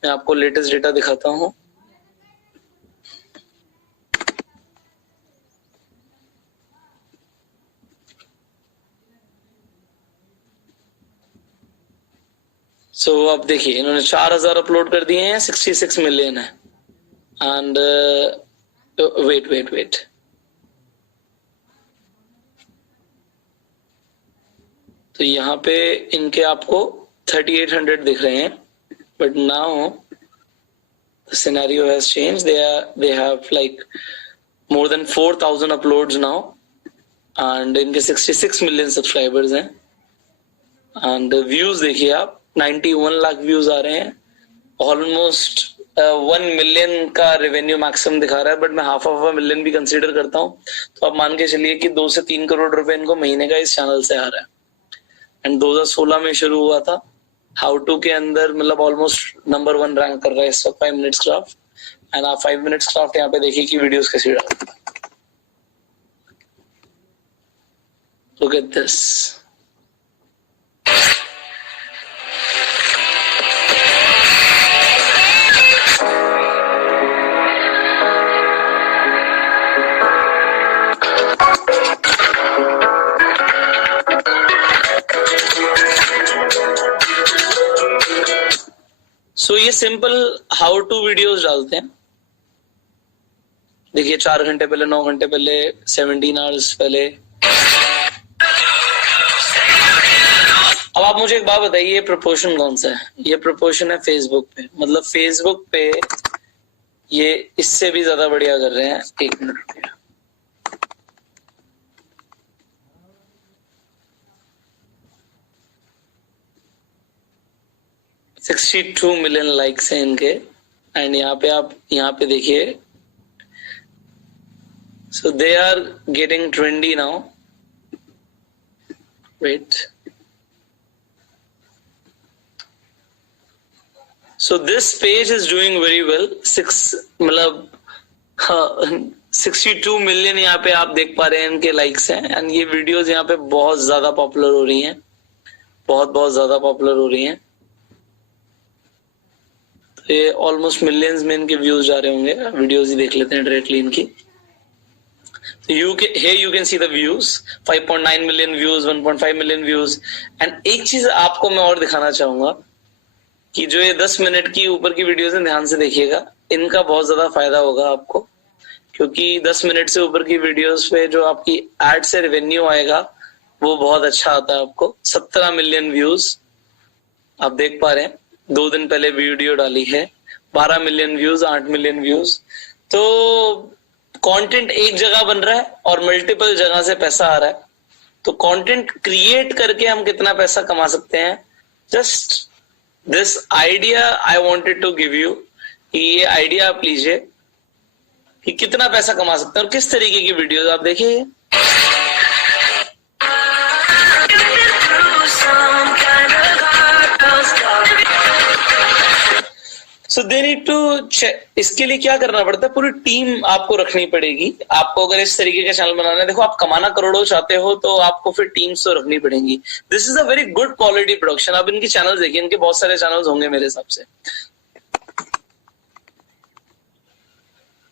मैं आपको लेटेस्ट डेटा दिखाता हूँ। सो अब देखिए, इन्होंने 4,000 अपलोड कर दिए हैं, 66 मिलियन है एंड वेट तो यहाँ पे इनके आपको 3,800 दिख रहे हैं, but now the scenario has changed. They have like more than 4,000 uploads now and इनके 66 million subscribers हैं and views देखिए आप 91 लाख व्यूज आ रहे हैं। ऑलमोस्ट 1 मिलियन का रेवेन्यू मैक्सिमम दिखा रहा है, बट मैं हाफ ऑफ अ मिलियन भी कंसीडर करता हूँ तो आप मान के चलिए कि 2 से 3 करोड़ रुपए इनको महीने का इस चैनल से आ रहा है। एंड 2016 में शुरू हुआ था। हाउ टू के अंदर मतलब ऑलमोस्ट नंबर 1 रैंक कर रहा है इस वक्त 5 मिनट्स क्राफ्ट एंड आप 5 मिनट्स क्राफ्ट यहाँ पे देखिए कि वीडियोस कैसी डालते हैं। Look at this. So ये सिंपल हाउ टू वीडियोस डालते हैं। देखिए 4 घंटे पहले, 9 घंटे पहले, 17 आवर्स पहले। अब आप मुझे एक बात बताइए, ये प्रपोर्शन कौन सा है? ये प्रपोर्शन है फेसबुक पे, मतलब फेसबुक पे ये इससे भी ज्यादा बढ़िया कर रहे हैं। 1 मिनट रुकिए। $62 मिलियन लाइक्स हैं इनके। एंड यहाँ पे आप यहाँ पे देखिए, so they are getting trendy now. Wait. So this page is doing very well. मतलब 62 मिलियन यहाँ पे आप देख पा रहे हैं इनके लाइक्स हैं। एंड ये वीडियोस यहाँ पे बहुत ज्यादा पॉपुलर हो रही हैं, बहुत ज्यादा पॉपुलर हो रही हैं। तो ये ऑलमोस्ट मिलियंस में इनके व्यूज जा रहे होंगे। वीडियोस ही देख लेते हैं डायरेक्टली इनकी। So here you can see the views, 5.9 million views, 1.5 million views. And एक चीज आपको मैं और दिखाना चाहूंगा कि जो ये 10 मिनट की ऊपर की वीडियोस हैं, ध्यान से देखिएगा, इनका बहुत ज्यादा फायदा होगा आपको, क्योंकि 10 मिनट से ऊपर की वीडियोस पे जो आपकी एड से रेवेन्यू आएगा वो बहुत अच्छा आता है आपको। 17 मिलियन व्यूज आप देख पा रहे हैं। 2 दिन पहले वीडियो डाली है, 12 मिलियन व्यूज, 8 मिलियन व्यूज। तो कंटेंट एक जगह बन रहा है और मल्टीपल जगह से पैसा आ रहा है। तो कंटेंट क्रिएट करके हम कितना पैसा कमा सकते हैं, just this idea I wanted to give you. ये आइडिया आप लीजिए कि कितना पैसा कमा सकते हैं और किस तरीके की वीडियोस आप देखिए। So they need to check। इसके लिए क्या करना पड़ता है, पूरी टीम आपको रखनी पड़ेगी। आपको अगर इस तरीके का चैनल बनाना है, देखो आप कमाना करोड़ों चाहते हो तो आपको फिर टीम्स तो रखनी पड़ेंगी। This is a very good quality production. आप इनकी चैनल देखिए, इनके बहुत सारे चैनल्स होंगे मेरे हिसाब से।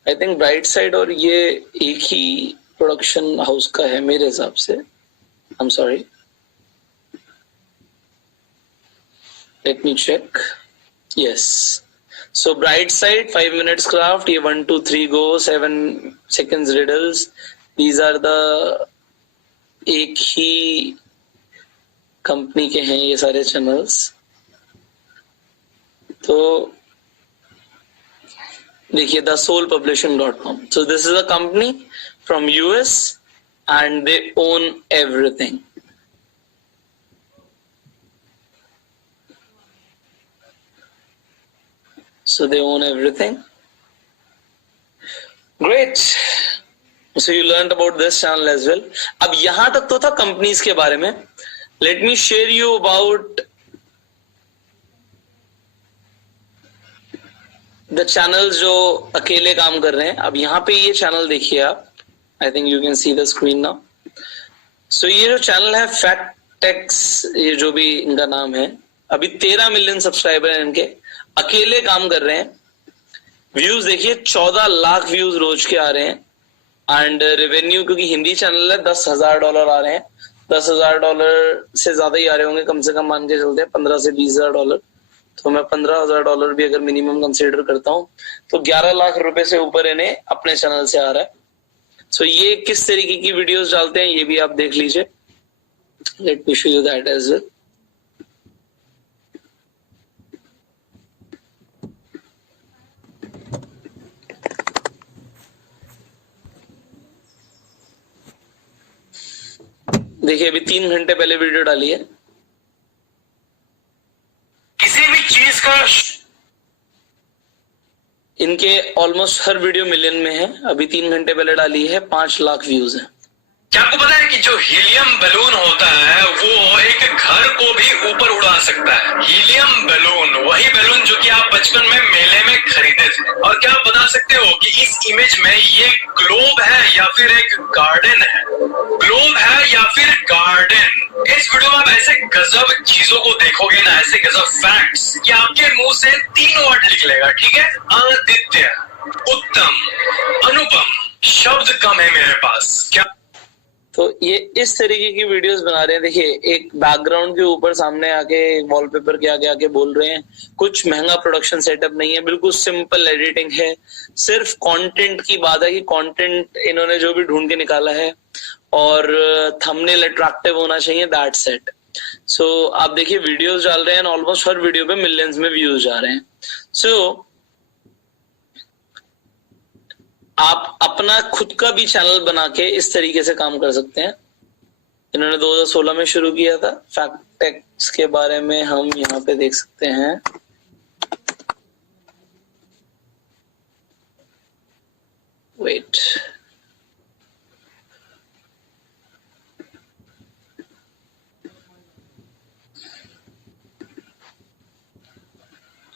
आई थिंक ब्राइट साइड और ये एक ही प्रोडक्शन हाउस का है मेरे हिसाब से। I am sorry, let me check. Yes, so bright side 5 minutes craft, ये 1 2 3 go, 7 seconds riddles, these are the एक ही कंपनी के हैं ये सारे चैनल्स। तो देखिए thesoulpublishing.com, so this is a company from US and they own everything। So they own everything. Great. So you learned about this channel as well. अब यहां तक तो था कंपनीज के बारे में। Let me share you about the channels जो अकेले काम कर रहे हैं। अब यहाँ पे ये चैनल देखिए आप। I think you can see the screen now. So ये जो चैनल है फैक्टेक्स, ये जो भी इनका नाम है, अभी 13 मिलियन सब्सक्राइबर हैं इनके, अकेले काम कर रहे हैं। व्यूज देखिए 14 लाख व्यूज रोज के आ रहे हैं। एंड रेवेन्यू, क्योंकि हिंदी चैनल है, $10,000 आ रहे हैं। $10,000 से ज्यादा ही आ रहे होंगे, कम से कम मान के चलते हैं 15 से $20,000। तो मैं $15,000 भी अगर मिनिमम कंसीडर करता हूँ तो 11 लाख रुपए से ऊपर इन्हें अपने चैनल से आ रहा है। सो ये किस तरीके की वीडियोस डालते हैं ये भी आप देख लीजिए। Let me show you that as well. देखिए अभी 3 घंटे पहले वीडियो डाली है। किसी भी चीज का इनके ऑलमोस्ट हर वीडियो मिलियन में है। अभी 3 घंटे पहले डाली है, 5 लाख व्यूज है। क्या आपको पता है कि जो हीलियम बलून होता है वो एक घर को भी ऊपर उड़ा सकता है? हीलियम बलून, वही बलून जो कि आप बचपन में मेले में खरीदे थे। और क्या आप बता सकते हो कि इस इमेज में ये ग्लोब है या फिर एक गार्डन है? ग्लोब है या फिर गार्डन? इस वीडियो में आप ऐसे गजब चीजों को देखोगे ना, ऐसे गजब फैक्ट्स कि आपके मुंह से 3 वर्ड निकलेगा, ठीक है? आदित्य, उत्तम, अनुपम। शब्द कम है मेरे पास। क्या तो ये इस तरीके की वीडियोस बना रहे हैं। देखिए, एक बैकग्राउंड के ऊपर सामने आके वॉलपेपर के आगे आके बोल रहे हैं। कुछ महंगा प्रोडक्शन सेटअप नहीं है, बिल्कुल सिंपल एडिटिंग है। सिर्फ कंटेंट की बात है कि कंटेंट इन्होंने जो भी ढूंढ के निकाला है और थंबनेल अट्रैक्टिव होना चाहिए, दैट्स इट। सो आप देखिए, वीडियोस डाल रहे हैं, ऑलमोस्ट हर वीडियो पे मिलियंस में व्यूज जा रहे हैं। सो आप अपना खुद का भी चैनल बना के इस तरीके से काम कर सकते हैं। इन्होंने 2016 में शुरू किया था। फैक्ट टेक्स के बारे में हम यहाँ पे देख सकते हैं। Wait,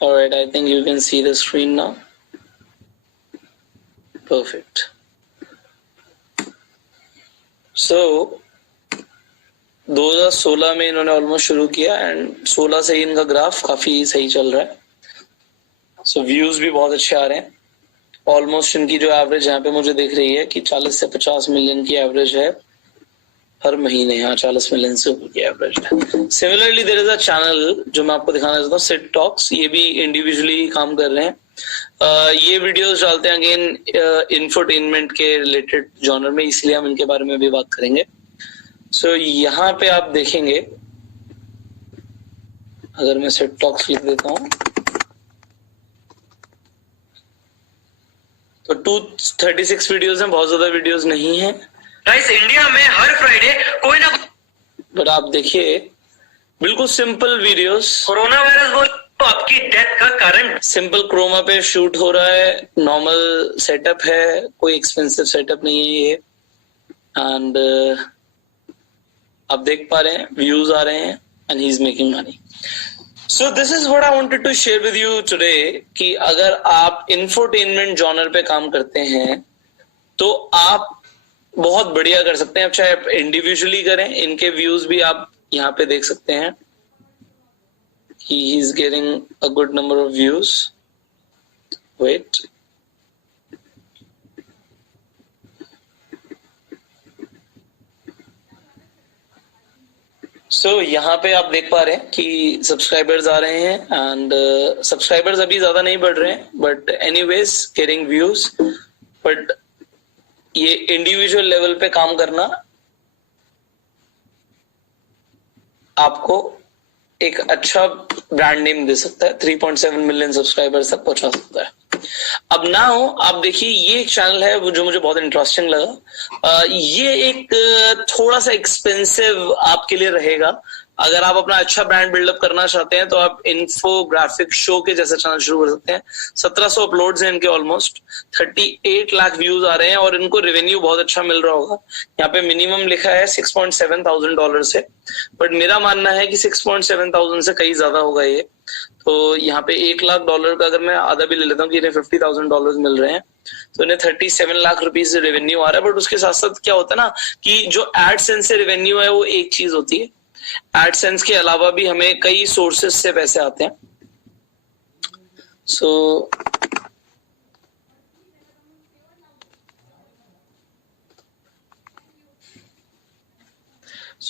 alright, I think you can see the screen now. Perfect. So 2016 में इन्होंने ऑलमोस्ट शुरू किया एंड 16 से ही इनका ग्राफ काफी सही चल रहा है। सो व्यूज भी बहुत अच्छे आ रहे हैं। ऑलमोस्ट इनकी जो एवरेज यहाँ पे मुझे दिख रही है कि 40 से 50 मिलियन की एवरेज है हर महीने। यहाँ 40 मिलियन से ऊपर की एवरेज है। Similarly there is a channel जो मैं आपको दिखाना चाहता हूँ, सिट टॉक्स। ये भी इंडिविजुअली काम कर रहे हैं। ये वीडियोस डालते हैं अगेन इंफोटेनमेंट के रिलेटेड जॉनर में, इसलिए हम इनके बारे में भी बात करेंगे। सो यहाँ पे आप देखेंगे, अगर मैं सिट टॉक्स लिख देता हूँ तो 236 वीडियोस हैं, बहुत ज्यादा वीडियोस नहीं है। गाइस, इंडिया में हर फ्राइडे कोई ना बट आप देखिए, बिल्कुल सिंपल वीडियोस। कोरोना वायरस बोल तो आपकी डेथ का कारण। सिंपल क्रोमा पे शूट हो रहा है, नॉर्मल सेटअप है, कोई एक्सपेंसिव सेटअप नहीं है ये। एंड आप देख पा रहे हैं व्यूज आ रहे हैं and he is making money. So this is what I wanted to share with you today कि अगर आप इंफोटेनमेंट जॉनर पे काम करते हैं तो आप बहुत बढ़िया कर सकते हैं। अब चाहे आप इंडिविजुअली करें, इनके व्यूज भी आप यहाँ पे देख सकते हैं। He is getting a good number of views. Wait. So यहाँ पे आप देख पा रहे हैं कि सब्सक्राइबर्स आ रहे हैं एंड सब्सक्राइबर्स अभी ज्यादा नहीं बढ़ रहे हैं, but anyways getting views. But ये इंडिविजुअल लेवल पे काम करना आपको एक अच्छा ब्रांड नेम दे सकता है, 3.7 मिलियन सब्सक्राइबर्स तक पहुंचा सकता है। अब ना हो, आप देखिए, ये एक चैनल है वो जो मुझे बहुत इंटरेस्टिंग लगा। ये एक थोड़ा सा एक्सपेंसिव आपके लिए रहेगा। अगर आप अपना अच्छा ब्रांड बिल्डअप करना चाहते हैं तो आप इन्फोग्राफिक शो के जैसा चैनल शुरू कर सकते हैं। 1700 अपलोड्स हैं इनके, ऑलमोस्ट 38 लाख व्यूज आ रहे हैं और इनको रेवेन्यू बहुत अच्छा मिल रहा होगा। यहाँ पे मिनिमम लिखा है $6,700 से, बट मेरा मानना है कि 6,700 से कहीं ज्यादा होगा ये। तो यहाँ पे $1 लाख का अगर मैं आधा भी ले लेता हूँ कि इन्हें $50,000 मिल रहे हैं, तो इन्हें 37 लाख रुपीज से रेवेन्यू आ रहा है। बट उसके साथ साथ क्या होता है ना कि जो एडसेंस से रेवेन्यू है वो एक चीज होती है, एडसेंस के अलावा भी हमें कई सोर्सेस से पैसे आते हैं। सो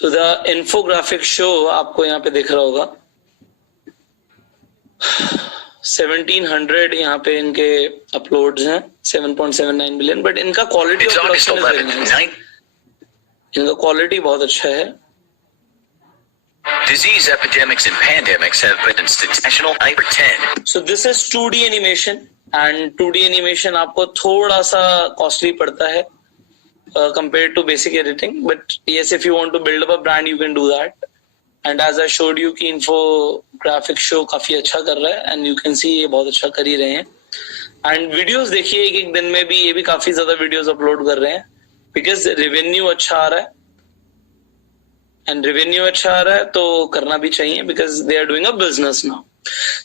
द इन्फोग्राफिक शो आपको यहाँ पे दिख रहा होगा। 1700 यहाँ पे इनके अपलोड्स हैं, 7.79 मिलियन। बट इनका quality of production is very nice. इनका क्वालिटी बहुत अच्छा है। Disease epidemics and pandemics have been international number 10. So this is 2D animation and 2D animation आपको थोड़ा सा costly पड़ता है compared to basic editing. But yes, if you want to build up a brand, you can do that. And as I showed you कि infographic show काफी अच्छा कर रहा है and you can see ये बहुत अच्छा कर ही रहे हैं। And videos देखिए, एक एक दिन में भी ये भी काफी ज्यादा videos upload कर रहे हैं। बिकॉज रेवेन्यू अच्छा आ रहा है, एंड रेवेन्यू अच्छा आ रहा है तो करना भी चाहिए because they are doing a business now.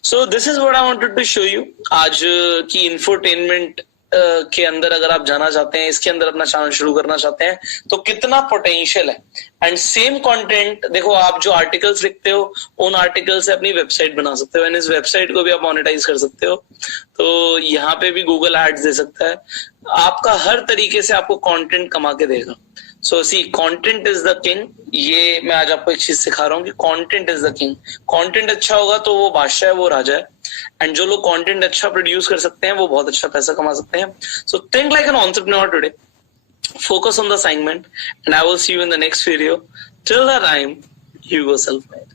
So this is what I wanted to show you. आज की इंफोटेनमेंट के अंदर अगर आप जाना चाहते हैं, इसके अंदर अपना चैनल शुरू करना चाहते हैं, तो कितना पोटेंशियल है. एंड सेम कंटेंट देखो, आप जो आर्टिकल्स लिखते हो उन आर्टिकल से अपनी वेबसाइट बना सकते हो, एंड इस वेबसाइट को भी आप मोनेटाइज कर सकते हो. तो यहाँ पे भी गूगल एड्स दे सकता है. आपका हर तरीके से आपको कंटेंट कमा के देगा. सो सी, कंटेंट इज द किंग. ये मैं आज आपको एक चीज सिखा रहा हूँ कि content is the king. Content अच्छा होगा तो वो बादशाह है, वो राजा है. एंड जो लोग कंटेंट अच्छा प्रोड्यूस कर सकते हैं वो बहुत अच्छा पैसा कमा सकते हैं. So think like an entrepreneur today. Focus on the assignment, and I will see you in the next video. Till that time, you go self-made.